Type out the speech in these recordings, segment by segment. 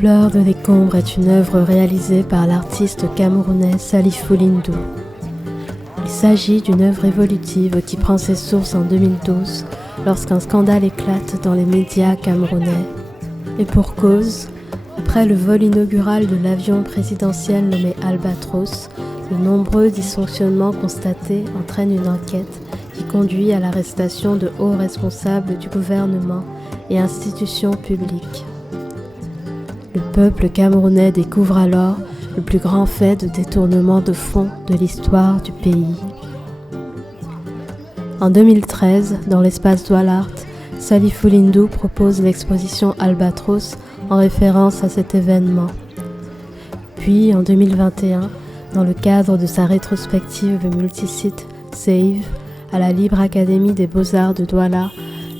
Fleur de décombre est une œuvre réalisée par l'artiste camerounais Salifou Lindou. Il s'agit d'une œuvre évolutive qui prend ses sources en 2012 lorsqu'un scandale éclate dans les médias camerounais. Et pour cause, après le vol inaugural de l'avion présidentiel nommé Albatros, de nombreux dysfonctionnements constatés entraînent une enquête qui conduit à l'arrestation de hauts responsables du gouvernement et institutions publiques. Le peuple camerounais découvre alors le plus grand fait de détournement de fonds de l'histoire du pays. En 2013, dans l'espace Doualart, Salifou Lindou propose l'exposition Albatros en référence à cet événement. Puis, en 2021, dans le cadre de sa rétrospective multisite Save, à la Libre Académie des Beaux-Arts de Douala,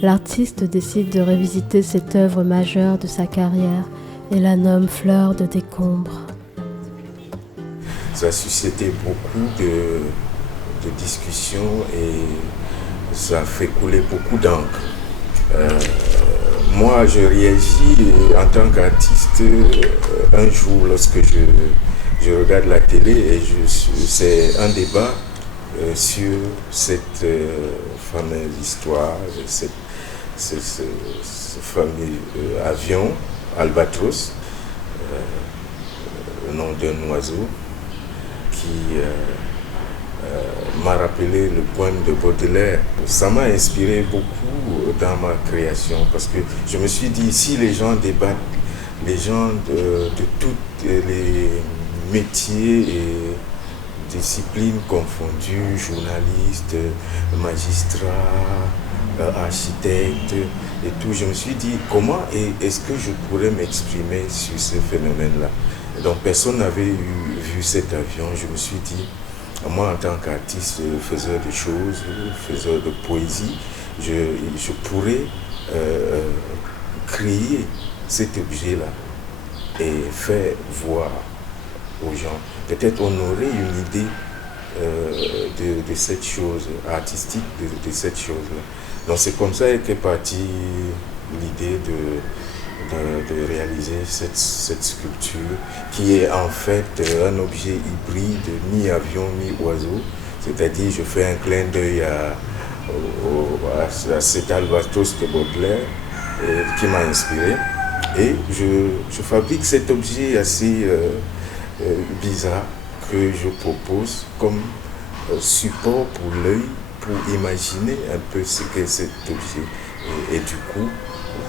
l'artiste décide de revisiter cette œuvre majeure de sa carrière et la nomme Fleur de décombre. Ça a suscité beaucoup de discussions et ça a fait couler beaucoup d'encre. Moi, je réagis en tant qu'artiste un jour lorsque je regarde la télé et c'est un débat sur cette fameuse histoire, ce fameux avion Albatros, le nom d'un oiseau qui m'a rappelé le poème de Baudelaire. Ça m'a inspiré beaucoup dans ma création parce que je me suis dit, si les gens débattent, les gens de tous les métiers et disciplines confondues, journalistes, magistrats, architectes et tout, je me suis dit, comment est-ce que je pourrais m'exprimer sur ce phénomène-là? Donc personne n'avait vu cet avion. Je me suis dit, moi en tant qu'artiste, faiseur de choses, faiseur de poésie, je pourrais créer cet objet-là et faire voir aux gens. Peut-être on aurait une idée de cette chose artistique, de cette chose-là. Donc c'est comme ça qu'est partie l'idée de réaliser cette sculpture qui est en fait un objet hybride, mi-avion, mi-oiseau. C'est-à-dire je fais un clin d'œil à cet Albatros de Baudelaire qui m'a inspiré. Et je fabrique cet objet assez bizarre que je propose comme support pour l'œil, pour imaginer un peu ce qu'est cet objet. Et du coup,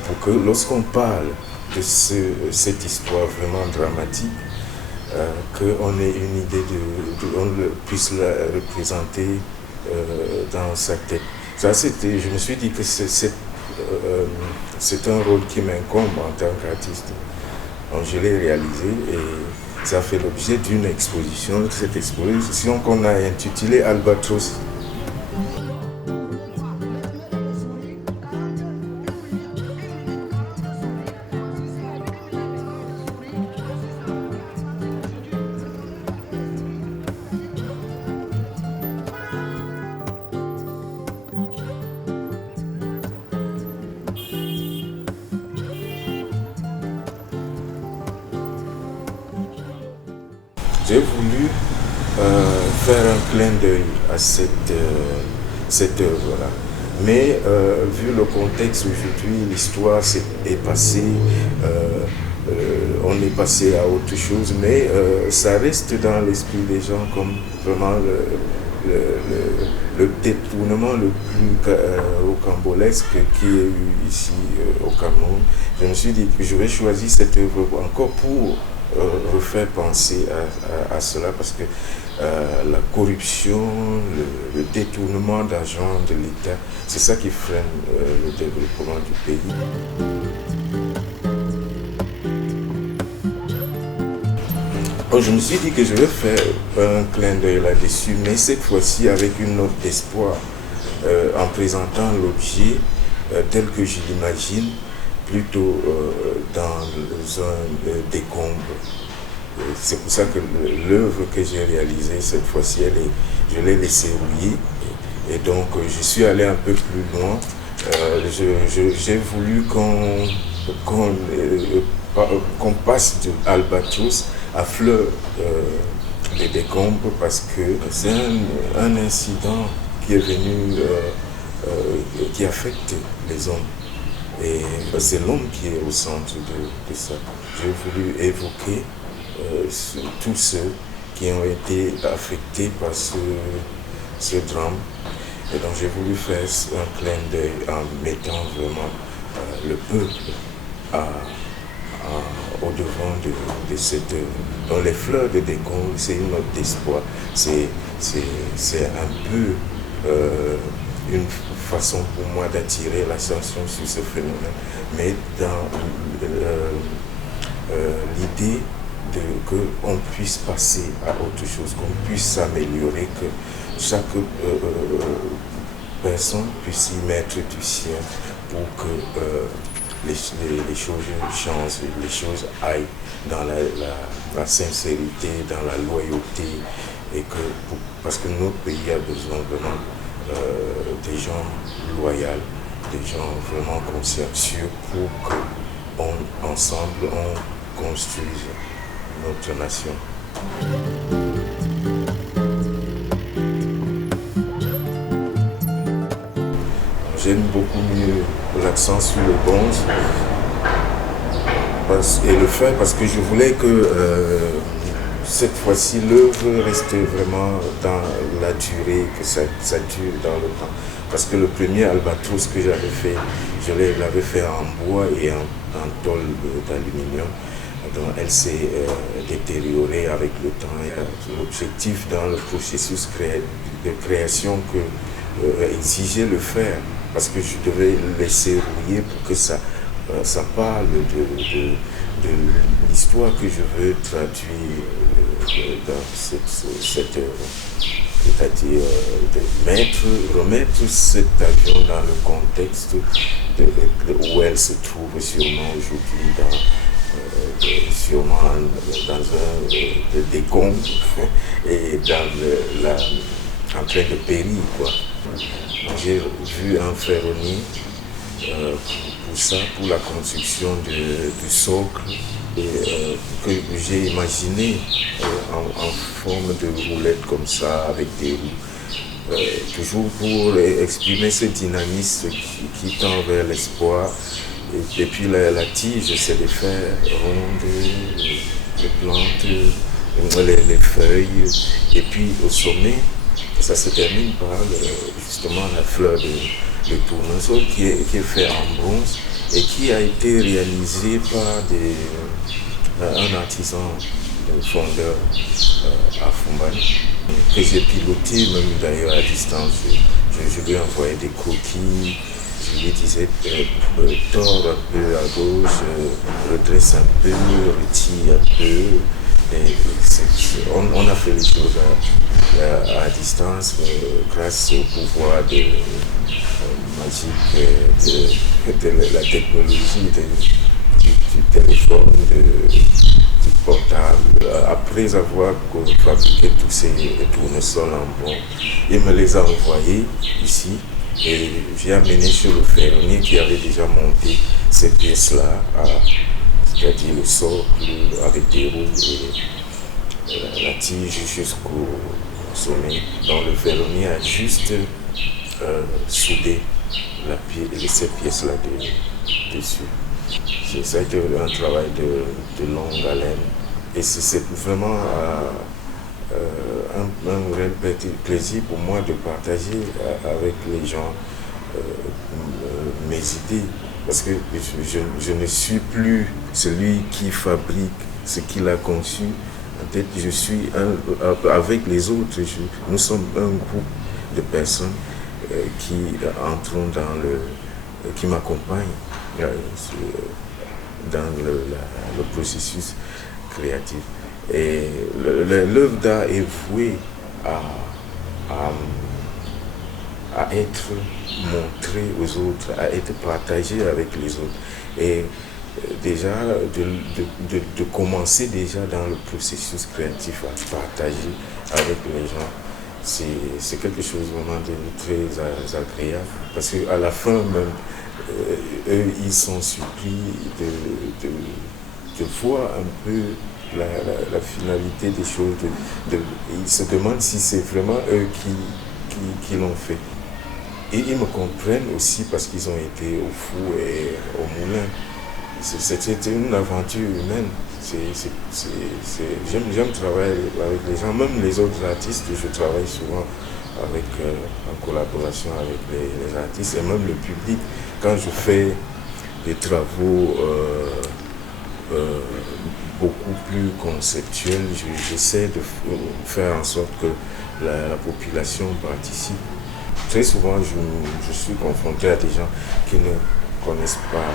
pour que lorsqu'on parle de cette histoire vraiment dramatique, qu'on ait une idée on puisse la représenter dans sa tête. Ça, je me suis dit que c'est un rôle qui m'incombe en tant qu'artiste. Donc je l'ai réalisé et ça fait l'objet d'une exposition, cette exposition qu'on a intitulée Albatros. J'ai voulu faire un clin d'œil à cette œuvre-là. Mais vu le contexte aujourd'hui, l'histoire est passée, on est passé à autre chose, mais ça reste dans l'esprit des gens comme vraiment le détournement le plus rocambolesque qu'il y a eu ici au Cameroun. Je me suis dit que je vais choisir cette œuvre encore pour refaire penser à cela parce que la corruption, le détournement d'argent de l'État, c'est ça qui freine le développement du pays. Donc, je me suis dit que je vais faire un clin d'œil là-dessus, mais cette fois-ci avec une note d'espoir en présentant l'objet tel que je l'imagine, plutôt dans un décombre. C'est pour ça que l'œuvre que j'ai réalisée cette fois-ci, je l'ai laissée rouiller. Et donc, je suis allé un peu plus loin. J'ai voulu qu'on qu'on passe de albatros à fleur des décombres, parce que c'est un incident qui est venu, qui affecte les hommes. Et c'est l'homme qui est au centre de ça. J'ai voulu évoquer tous ceux qui ont été affectés par ce drame. Et donc j'ai voulu faire un clin d'œil en mettant vraiment le peuple au devant de cette œuvre. Donc les fleurs de décombres, c'est une note d'espoir. C'est un peu une façon pour moi d'attirer l'attention sur ce phénomène, mais dans l'idée qu'on puisse passer à autre chose, qu'on puisse s'améliorer, que chaque personne puisse y mettre du sien pour que les choses changent, les choses aillent dans la sincérité, dans la loyauté, et parce que notre pays a besoin vraiment des gens loyaux, des gens vraiment consciencieux pour qu'ensemble on construise notre nation. J'aime beaucoup mieux l'accent sur le bronze et le faire parce que je voulais que cette fois-ci l'œuvre reste vraiment dans la durée, que ça dure dans le temps. Parce que le premier albatros que j'avais fait, je l'avais fait en bois et en tôle d'aluminium. Donc elle s'est détériorée avec le temps. L'objectif dans le processus de création exigeait le fer, parce que je devais laisser rouiller pour que ça parle de l'histoire que je veux traduire dans cette œuvre. C'est-à-dire remettre cet avion dans le contexte où elle se trouve sûrement aujourd'hui, sûrement dans un décombre et en train de périr, quoi. J'ai vu un ferronnier pour ça, pour la construction du socle, que j'ai imaginé en forme de roulette comme ça, avec des roues, toujours pour exprimer ce dynamisme qui tend vers l'espoir. Et puis la tige, c'est les fers rondes, les plantes, les feuilles, et puis au sommet, ça se termine par justement la fleur de tournesol qui est fait en bronze et qui a été réalisé par un artisan de fondeur à Fumbani, que j'ai piloté même d'ailleurs à distance. Je lui envoyais des croquis, je lui disais tord un peu à gauche, redresse un peu, retire un peu. On a fait les choses à distance grâce au pouvoir magique de la technologie, du téléphone, du portable. Après avoir fabriqué tous ces tournesols en bois, il me les a envoyés ici et j'ai amené chez le ferronnier qui avait déjà monté ces pièces-là, c'est-à-dire le socle avec des roues et la tige jusqu'au sommet. Donc le ferronnier a juste soudé cette pièce-là dessus. Ça a été un travail de longue haleine et c'est vraiment un vrai plaisir pour moi de partager avec les gens mes idées, parce que je ne suis plus celui qui fabrique ce qu'il a conçu. En fait, je suis avec les autres, nous sommes un groupe de personnes qui entrent qui m'accompagnent dans le processus créatif. Et l'œuvre d'art est vouée à être montrée aux autres, à être partagée avec les autres. Et déjà, de commencer déjà dans le processus créatif à partager avec les gens, c'est quelque chose vraiment de très agréable. Parce qu'à la fin même, eux, ils sont surpris voient un peu la finalité des choses. Ils se demandent si c'est vraiment eux qui l'ont fait. Et ils me comprennent aussi parce qu'ils ont été au four et au moulin. C'était une aventure humaine. J'aime travailler avec les gens, même les autres artistes. Je travaille souvent en collaboration avec les artistes et même le public. Quand je fais des travaux beaucoup plus conceptuels, j'essaie de faire en sorte que la population participe. Très souvent, je suis confronté à des gens qui ne connaissent pas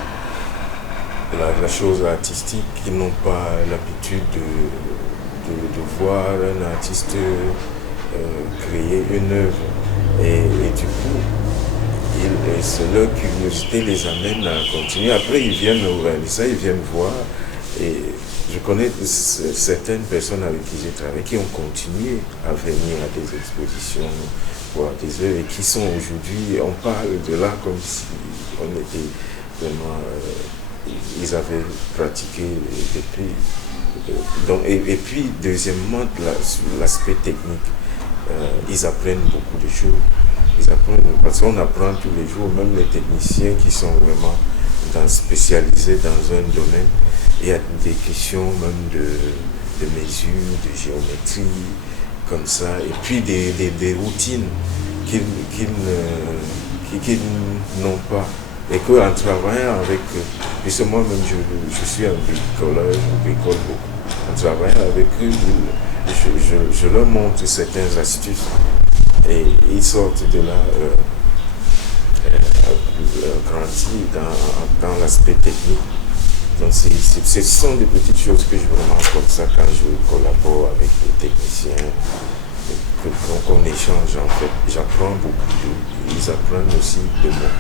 la chose artistique, qui n'ont pas l'habitude de voir un artiste créer une œuvre. Et du coup, leur curiosité les amène à continuer. Après, ils viennent au vernissage, ils viennent voir. Et je connais certaines personnes avec qui j'ai travaillé qui ont continué à venir à des expositions, voir des œuvres et qui sont aujourd'hui, on parle de là comme si on était vraiment, ils avaient pratiqué depuis. Donc, et puis, deuxièmement, l'aspect technique, ils apprennent beaucoup de choses. Ils apprennent, parce qu'on apprend tous les jours, même les techniciens qui sont vraiment spécialisés dans un domaine. Il y a des questions même de mesure, de géométrie, comme ça, et puis des routines qu'ils n'ont pas. Et qu'en travaillant avec, puisque moi-même je suis un bricoleur, je bricole beaucoup. En travaillant avec eux, je leur montre certaines astuces et ils sortent de là grandis dans l'aspect technique. Donc ce sont des petites choses que je remarque comme ça quand je collabore avec les techniciens, qu'on échange en fait. J'apprends beaucoup d'eux, ils apprennent aussi de moi.